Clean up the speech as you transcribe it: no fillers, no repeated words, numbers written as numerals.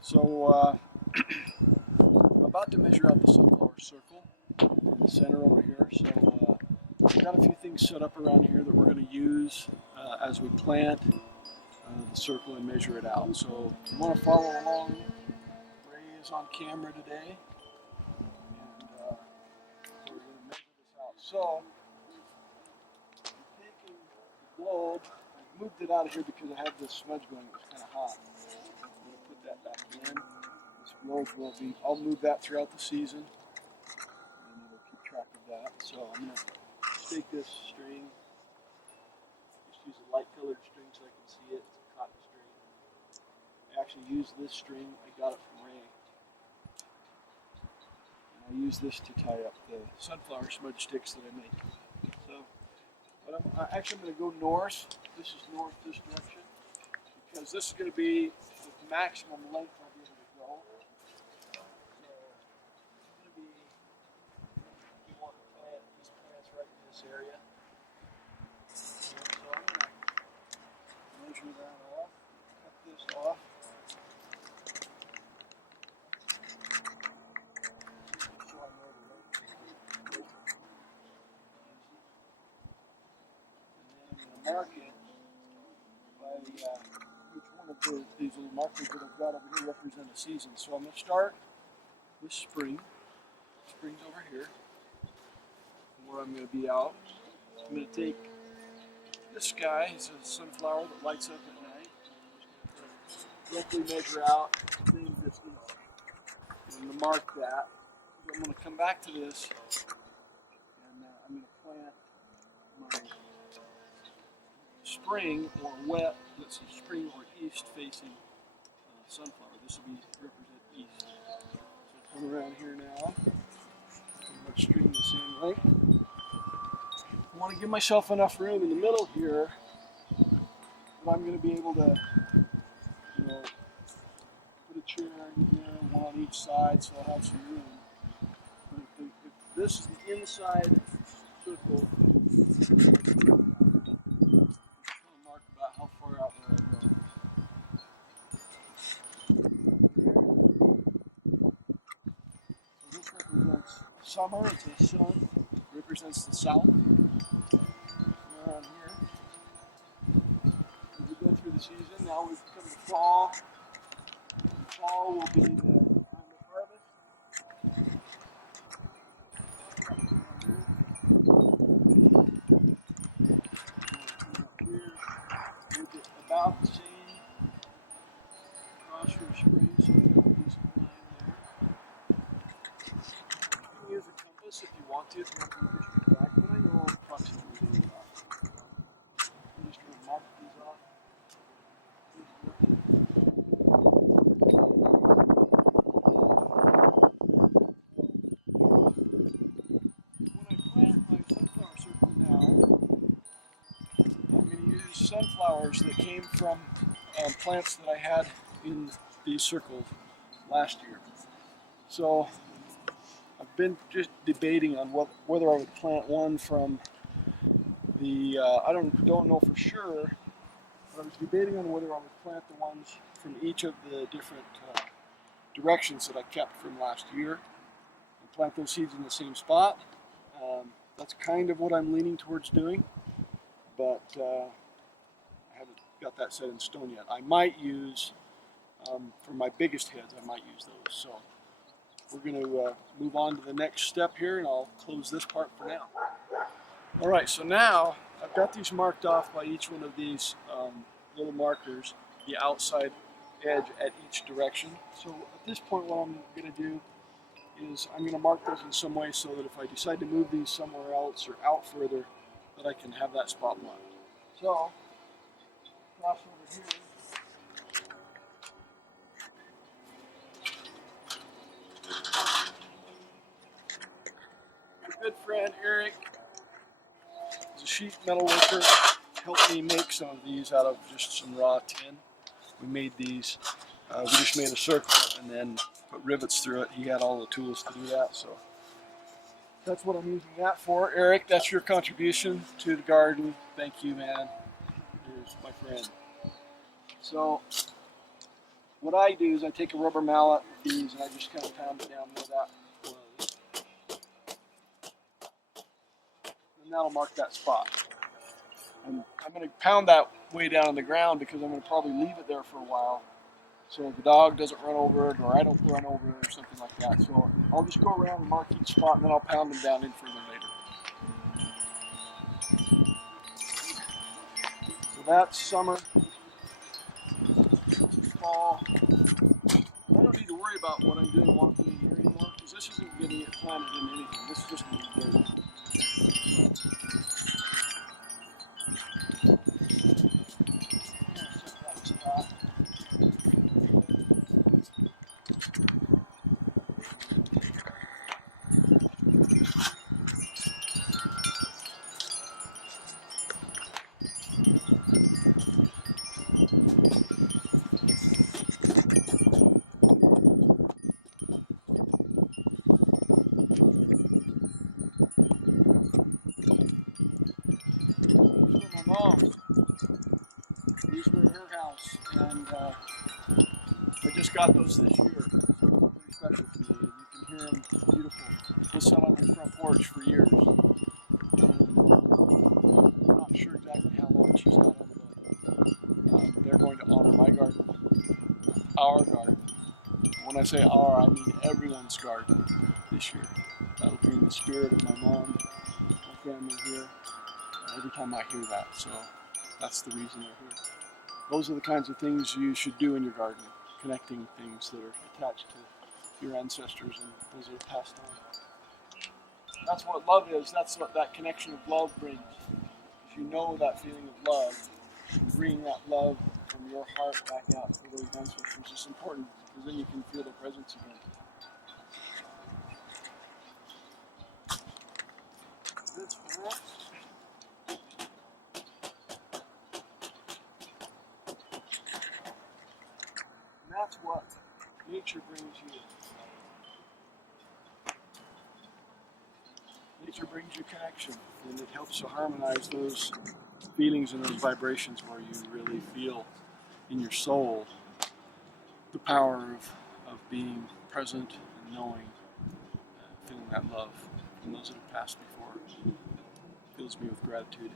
So I'm about to measure out the sunflower circle in the center over here. So I've got a few things set up around here that we're going to use as we plant the circle and measure it out. So if you want to follow along, Ray is on camera today, and we're going to measure this out. So I'm taking the globe. I moved it out of here because I had this smudge going. It was kind of hot. I'm going to put that back in. This globe will be, I'll move that throughout the season, and it'll keep track of that. So I'm going to stake this string. Just use a light colored string so I can see it. It's a cotton string. I actually use this string. I got it from Ray. And I use this to tie up the sunflower smudge sticks that I make. So, but I'm going to go north. This is north this direction because this is going to be the maximum length I'll be able to go. So it's going to be, we want to plant these plants right in this area. So I'm going to measure that off, cut this off. So I know the length. And then I'm going to mark it by each one of these little markers that I've got over here represent a season. So I'm going to start with spring. Spring's over here, where I'm going to be out. I'm going to take this guy. It's a sunflower that lights up at night. I'm just going to roughly measure out the same distance. I'm going to mark that. I'm going to come back to this, and I'm going to plant my spring or wet, let's say spring or east facing sunflower. This will be represent east. So come around here now. I'm going to string the same length. I want to give myself enough room in the middle here that I'm going to be able to, put a chair in here, one on each side, so I'll have some room. But if this is the inside circle, I'm going to mark about how far out there I go. So this represents summer, it's the sun, represents the south. Around here. As we go through the season, now we've come to fall. Fall will be the time of harvest. Here, make it about the same across from spring, so we've got a decent line there. You can use a compass if you want to, if you want to push it back, but I know approximately I'm just going to mark these off. When I plant my sunflower circle now, I'm going to use sunflowers that came from plants that I had in these circles last year. So I've been just debating on whether I would plant one from the, I don't know for sure, but I was debating on whether I would plant the ones from each of the different directions that I kept from last year and plant those seeds in the same spot. That's kind of what I'm leaning towards doing, but I haven't got that set in stone yet. I might use, for my biggest heads, I might use those. So we're going to move on to the next step here, and I'll close this part for now. All right, so now I've got these marked off by each one of these little markers, the outside edge at each direction. So at this point, what I'm going to do is I'm going to mark those in some way so that if I decide to move these somewhere else or out further, that I can have that spot marked. So, cross over here. My good friend Eric is a sheet metal worker. Helped me make some of these out of just some raw tin. We made these. We just made a circle and then put rivets through it. He had all the tools to do that, so that's what I'm using that for. Eric, that's your contribution to the garden. Thank you, man. Here's my friend. So what I do is I take a rubber mallet with these and I just kind of pound it down where that was. And that'll mark that spot. And I'm going to pound that way down on the ground because I'm going to probably leave it there for a while so the dog doesn't run over it or I don't run over it or something like that. So I'll just go around and mark each spot and then I'll pound them down in further later. So that's summer, fall. I don't need to worry about what I'm doing walking in here anymore because this isn't getting it planted in anything. This is just going to be dirt. My mom, these were in her house, and I just got those this year, so it's pretty special to me. And you can hear them beautiful. They sat on my front porch for years. And I'm not sure exactly how long she's had them, but they're going to honor my garden, our garden. When I say our, I mean everyone's garden this year. That'll bring the spirit of my mom, my family here. Every time I hear that, so that's the reason they're here. Those are the kinds of things you should do in your garden, connecting things that are attached to your ancestors and those that have passed on. That's what love is. That's what that connection of love brings. If you know that feeling of love, bring that love from your heart back out to those ancestors. It's important because then you can feel their presence again. This plant, and that's what nature brings you. Nature brings you connection, and it helps to harmonize those feelings and those vibrations where you really feel in your soul the power of being present and knowing, feeling that love from those that have passed before. It fills me with gratitude.